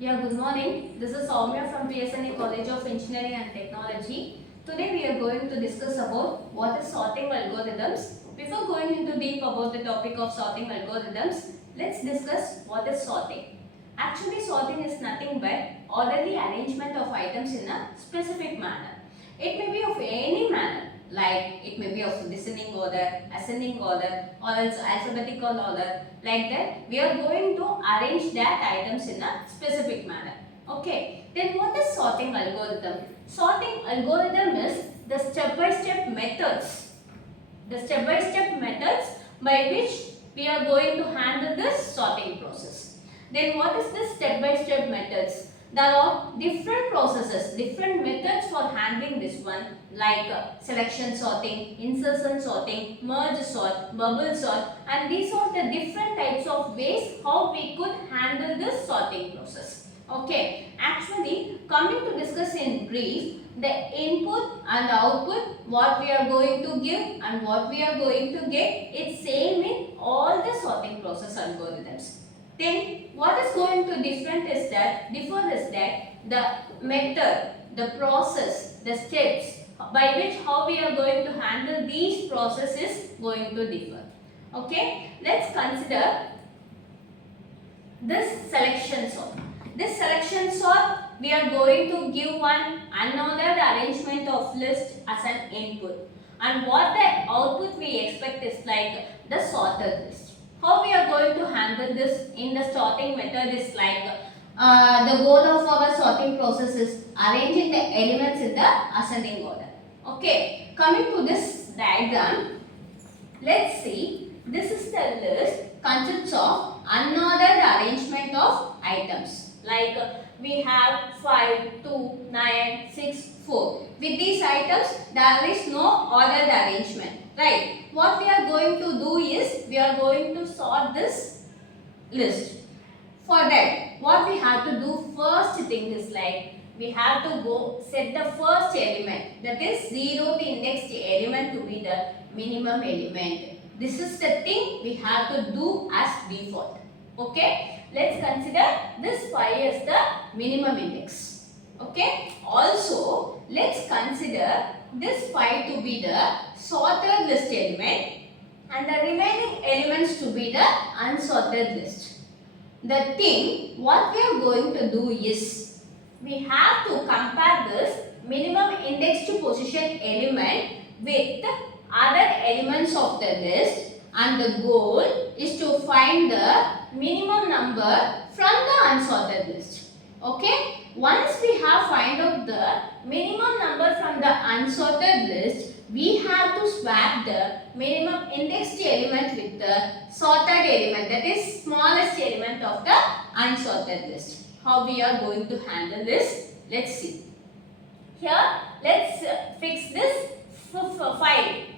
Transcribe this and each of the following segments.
Yeah, good morning. This is Soumya from PSNE College of Engineering and Technology. Today we are going to discuss about what is sorting algorithms. Before going into deep about the topic of sorting algorithms, let's discuss what is sorting. Actually, sorting is nothing but orderly arrangement of items in a specific manner. It may be of any manner, like it may be of descending order, ascending order, or else alphabetical order. Like that, we are going to arrange that items in a specific manner. Okay. Then what is sorting algorithm? Sorting algorithm is the step-by-step methods. The step-by-step methods by which we are going to handle this sorting process. Then what is the step-by-step methods? There are different processes, different methods for handling this one, like selection sorting, insertion sorting, merge sort, bubble sort, and these are the different types of ways how we could handle this sorting process. Okay, actually coming to discuss in brief, the input and output, what we are going to give and what we are going to get, it's same in all the sorting process algorithms. Then what is going to differ is that the method, the process, the steps by which how we are going to handle these processes going to differ. Okay, let's consider this selection sort. This selection sort, we are going to give one unordered arrangement of list as an input, and what the output we expect is like the sorted list. How we are going to handle this in the sorting method is like the goal of our sorting process is arranging the elements in the ascending order. Okay, coming to this diagram, let's see. This is the list consists of unordered arrangement of items. Like we have 5, 2, 9, 6, 4. With these items, there is no ordered arrangement. Right. What we are going to do is, we are going to sort this list. For that, what we have to do first thing is like, we have to go set the first element, that is 0th indexed element to be the minimum element. This is the thing we have to do as default. Okay, let's consider this 5 as the minimum index. Okay, also let's consider this 5 to be the sorted list element and the remaining elements to be the unsorted list. The thing what we are going to do is, we have to compare this minimum indexed position element with other elements of the list, and the goal is to find the minimum number from the unsorted list. Okay, once we have find out the minimum number from the unsorted list, we have to swap the minimum indexed element with the sorted element, that is smallest element of the unsorted list. How we are going to handle this? Let's see. Here, let's fix this 5,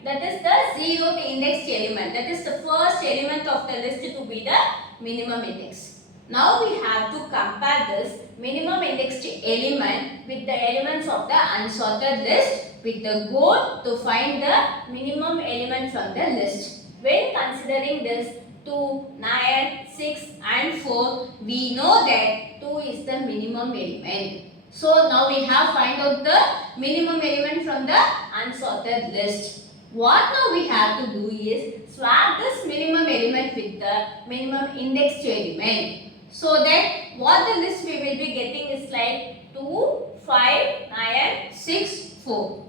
that is the 0th indexed element, that is the first element of the list to be the minimum index. Now we have to compare this minimum indexed element with the elements of the unsorted list with the goal to find the minimum element from the list. When considering this 2, 9, 6 and 4, we know that 2 is the minimum element. So now we have find out the minimum element from the unsorted list. What now we have to do is swap this minimum element with the minimum indexed element. So that what the list we will be getting is like 2, 5, 9, 6, 4.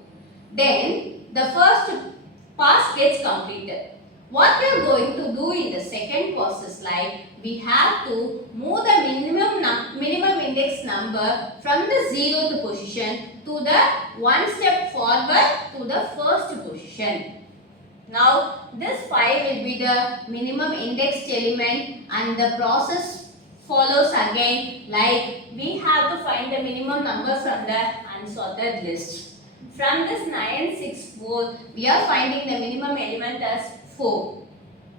Then the first pass gets completed. What we are going to do in the second process, like we have to move the minimum index number from the 0th position to the one step forward to the first position. Now this 5 will be the minimum indexed element, and the process follows again, like we have to find the minimum number from the unsorted list. From this 9, 6, 4, we are finding the minimum element as 4.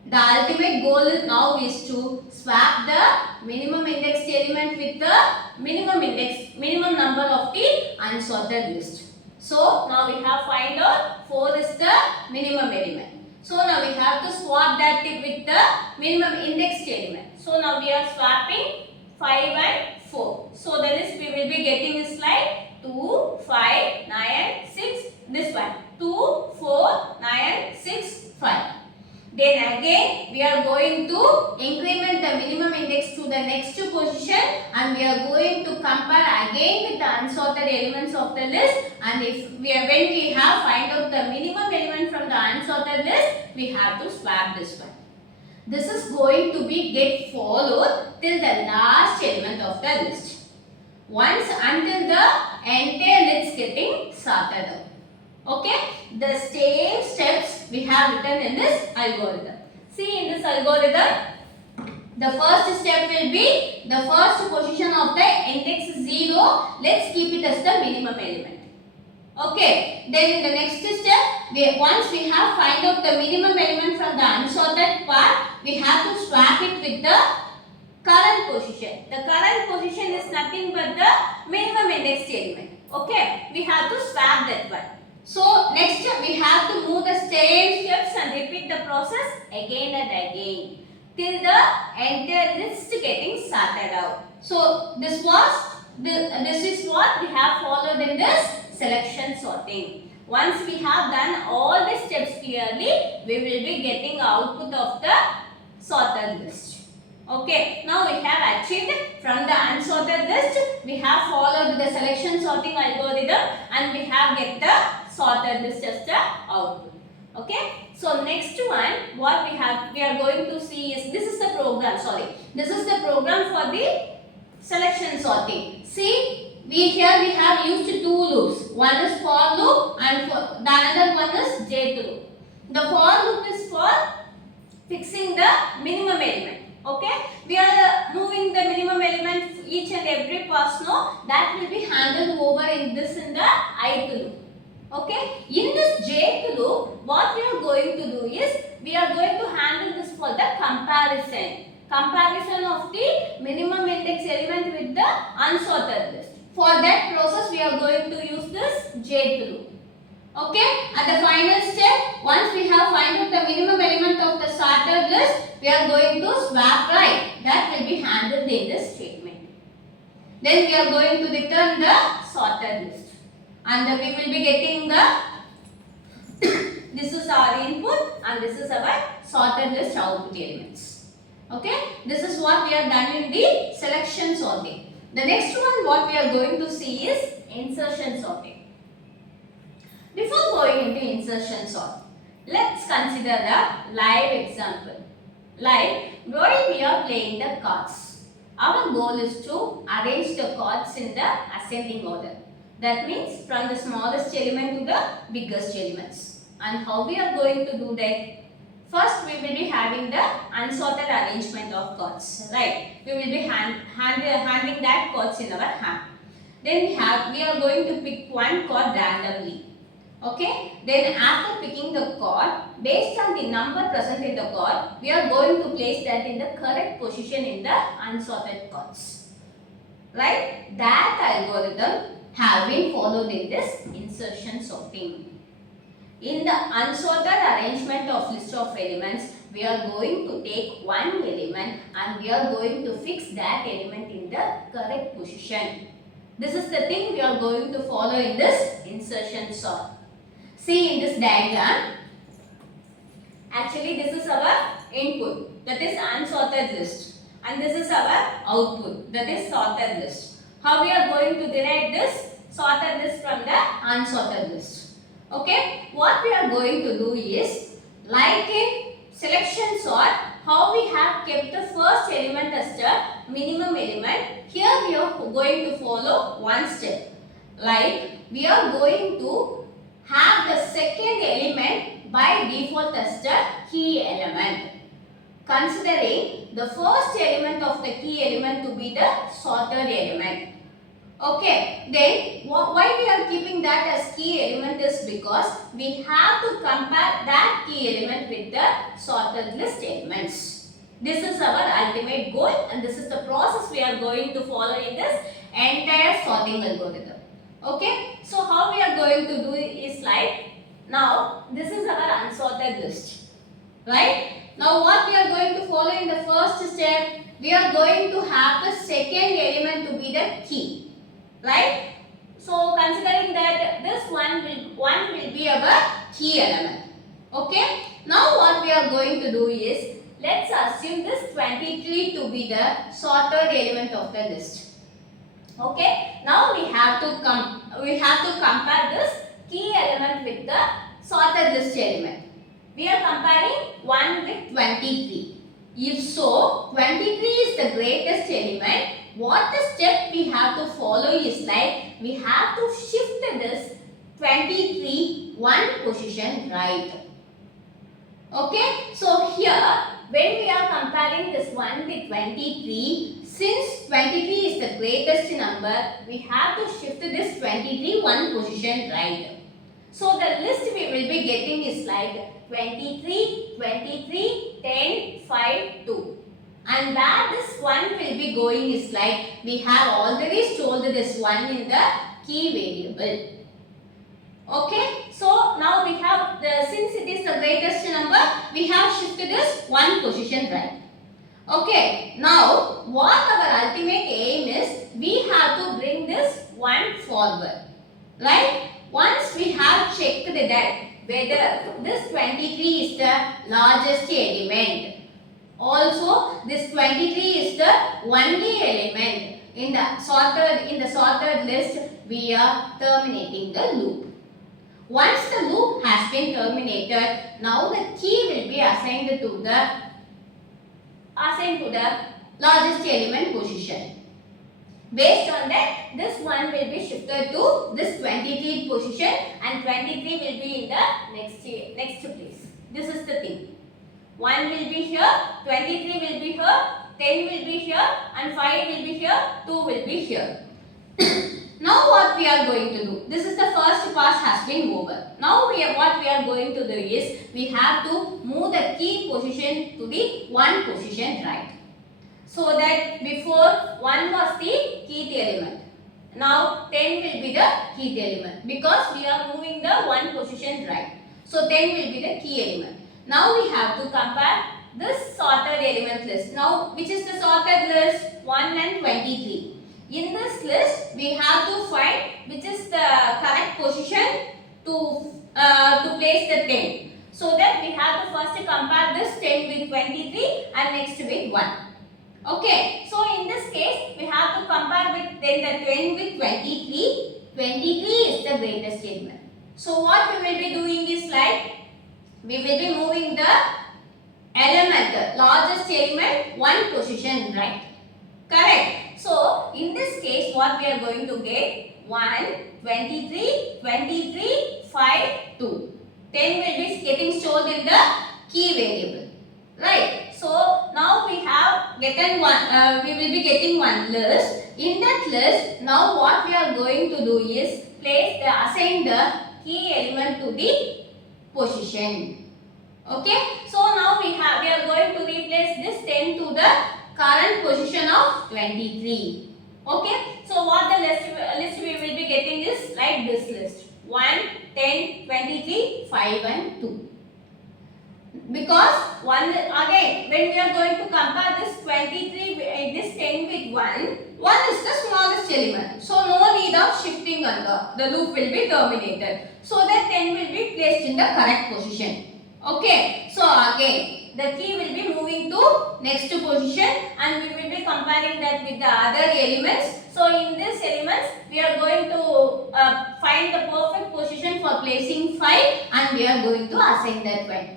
The ultimate goal now is to swap the minimum indexed element with the minimum number of the unsorted list. So now we have find out 4 is the minimum element. So now we have to swap that with the minimum indexed element. So now we are swapping 5 and 4. will be getting is like 2, 5, 9, 6. This one 2, 4, 9, 6, 5. Then again we are going to increment the minimum index to the next position, and we are going to compare again with the unsorted elements of the list, and when we have find out the minimum element from the unsorted list, we have to swap this one. This is going to be get followed till the last element of the list. Once until the entire list getting sorted out. Okay, the same steps we have written in this algorithm. See, in this algorithm, the first step will be the first position of the index 0. Let's keep it as the minimum element. Okay, then in the next step, once we have find out the minimum element from the unsorted part, we have to swap it with the current position. The current position is nothing but the minimum index element. Okay, we have to swap that one. So next we have to move the same steps and repeat the process again and again till the entire list getting sorted out. So this is what we have followed in this selection sorting. Once we have done all the steps clearly, we will be getting output of the sorted list. Okay, now we have achieved from the unsorted list, we have followed the selection sorting algorithm, and we have get the sorted list as the output. Okay, so next one what we are going to see is, this is the program for the selection sorting. See, here we have used two loops. One is for loop and the another one is jth loop. The for loop is for fixing the minimum element. Okay, we are moving the minimum element each and every pass now, that will be handled over in the ith loop. Okay, in this jth loop, what we are going to do is, we are going to handle this for the comparison of the minimum index element with the unsorted list. For that process, we are going to use this jth loop. Okay, at the final step, once we have find out the minimum element of the sorted list, we are going to swap right. That will be handled in this statement. Then we are going to return the sorted list, and we will be getting the this is our input and this is our sorted list output elements. Okay, this is what we have done in the selection sorting. The next one what we are going to see is insertion sorting. Before going into insertion sort, let's consider the live example. Like while we are playing the cards, our goal is to arrange the cards in the ascending order. That means from the smallest element to the biggest elements. And how we are going to do that? First, we will be having the unsorted arrangement of cards, right? We will be handling that cards in our hand. Then we are going to pick one card randomly. Okay, then after picking the card, based on the number present in the card, we are going to place that in the correct position in the unsorted cards. Right? That algorithm have been followed in this insertion sorting. In the unsorted arrangement of list of elements, we are going to take one element and we are going to fix that element in the correct position. This is the thing we are going to follow in this insertion sort. See in this diagram, actually this is our input, that is unsorted list, and this is our output, that is sorted list. How we are going to derive this sorted list from the unsorted list? Okay, what we are going to do is, like in selection sort, how we have kept the first element as the minimum element, here we are going to follow one step. Like we are going to have the second element by default as the key element, considering the first element of the key element to be the sorted element. Okay, then why we are keeping that as key element is because we have to compare that key element with the sorted list elements. This is our ultimate goal, and this is the process we are going to follow in this entire sorting algorithm. Okay, so how we are going to do it is like, now this is our unsorted list, right? Now what we are going to follow in the first step, we are going to have the second element to be the key. right? So considering that this one will be our key element. Okay. Now what we are going to do is, let's assume this 23 to be the sorted element of the list. Okay. Now we have to compare this key element with the sorted list element. We are comparing 1 with 23. If so, 23 is the greatest element. What the step we have to follow is like, we have to shift this 23 one position right. Okay, so here when we are comparing this 1 with 23, since 23 is the greatest number, we have to shift this 23 one position right. So the list we will be getting is like 23, 23, 10, 5, 2. And where this 1 will be going is like, we have already stored this 1 in the key variable. Okay, so now we have, since it is the greatest number, we have shifted this 1 position right. Okay, now what our ultimate aim is, we have to bring this 1 forward, right? Once we have checked that whether this 23 is the largest element, also this 23 is the only element in the sorted list, we are terminating the loop. Once the loop has been terminated, now the key will be assigned to the largest element position. Based on that, this 1 will be shifted to this 23 position and 23 will be in the next place. This is the thing. 1 will be here, 23 will be here, 10 will be here and 5 will be here, 2 will be here. Now what we are going to do, this is the first pass has been over. Now what we are going to do is, we have to move the key position to the 1 position right. So that before 1 was the key element. Now 10 will be the key element because we are moving the 1 position right. So 10 will be the key element. Now we have to compare this sorted element list. Now which is the sorted list? 1 and 23. In this list we have to find which is the correct position to place the 10. So that we have to first compare this 10 with 23 and next with 1. Okay, so in this case, we have to compare with then the 10 with 23. 23 is the greatest element. So what we will be doing is like, we will be moving the element, the largest element, 1 position right. Correct. So in this case, what we are going to get 1, 23, 23, 5, 2. 10 will be getting stored in the key variable. Right. So now we have gotten one. We will be getting one list. In that list, now what we are going to do is assign the key element to the position. Okay. So now we are going to replace this 10 to the current position of 23. Okay. So what the list we will be getting is like this list: 1, 10, 23, 5 and 2. Because again when we are going to compare this 23 this 10 with 1 is the smallest element, so no need of shifting the loop will be terminated, so that 10 will be placed in the correct position. Okay, so again the key will be moving to next position and we will be comparing that with the other elements. So in this elements we are going to find the perfect position for placing 5 and we are going to assign that 1.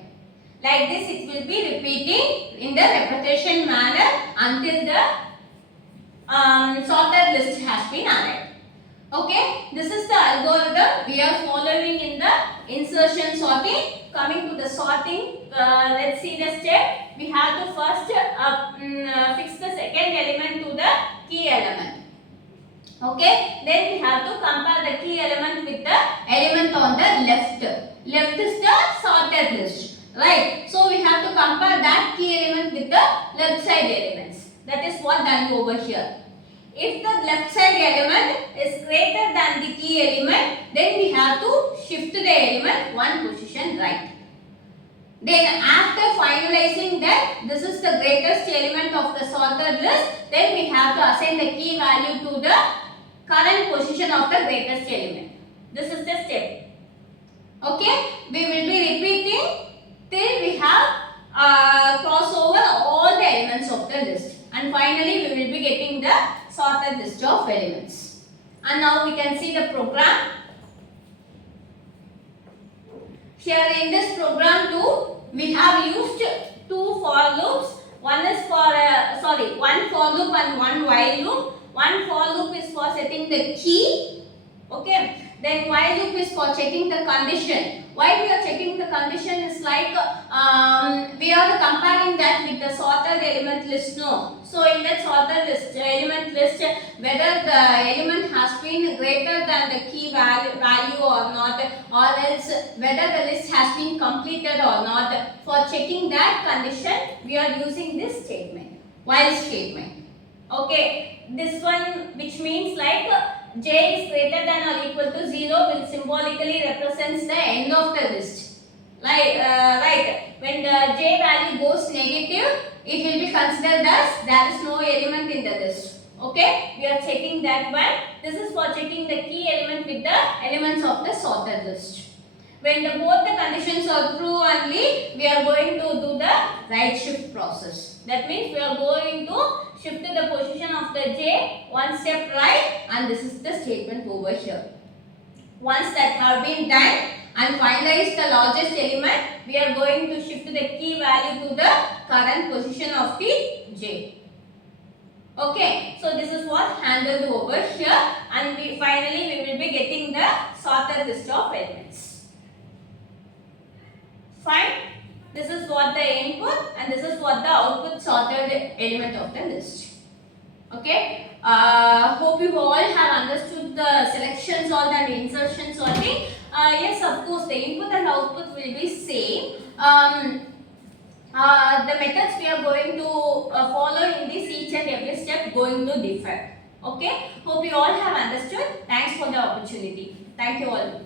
Like this it will be repeating in the repetition manner until the sorted list has been arrived. Okay, this is the algorithm we are following in the insertion sorting. Coming to the sorting, let's see the step. We have to first fix the second element to the key element. Okay, then we have to compare the key element with the element on the left. Left is the sorted list. Right, so we have to compare that key element with the left side elements. That is what done over here. If the left side element is greater than the key element, then we have to shift the element 1 position right. Then after finalizing that this is the greatest element of the sorted list, then we have to assign the key value to the current position of the greatest element. This is the step. Okay, we will be repeating till we have cross over all the elements of the list, and finally we will be getting the sorted list of elements. And now we can see the program. Here in this program too, we have used two for loops. One is for one for loop and one while loop. One for loop is for setting the key. Okay. Then while loop is for checking the condition. Why we are checking the condition is like we are comparing that with the sorted element list. No. So in that sorted list, element list, whether the element has been greater than the key value or not, or else whether the list has been completed or not. For checking that condition, we are using this statement, while statement. Okay, this one, which means like j is greater than or equal to 0, will symbolically represents the end of the list. Like right, when the j value goes negative, it will be considered as there is no element in the list. Okay, we are checking that one. This is for checking the key element with the elements of the sorted list. When both the conditions are true only, we are going to do the right shift process. That means we are going to shift the position of the j one step right, and this is the statement over here. Once that have been done and finalize the largest element, we are going to shift the key value to the current position of the j. Okay, so this is what handled over here, and finally we will be getting the sorted list of elements. Fine. This is what the input and this is what the output sorted element of the list. Okay. Hope you all have understood the selection sort and insertion sorting. Yes, of course, the input and output will be same. The methods we are going to follow in this each and every step going to differ. Okay. Hope you all have understood. Thanks for the opportunity. Thank you all.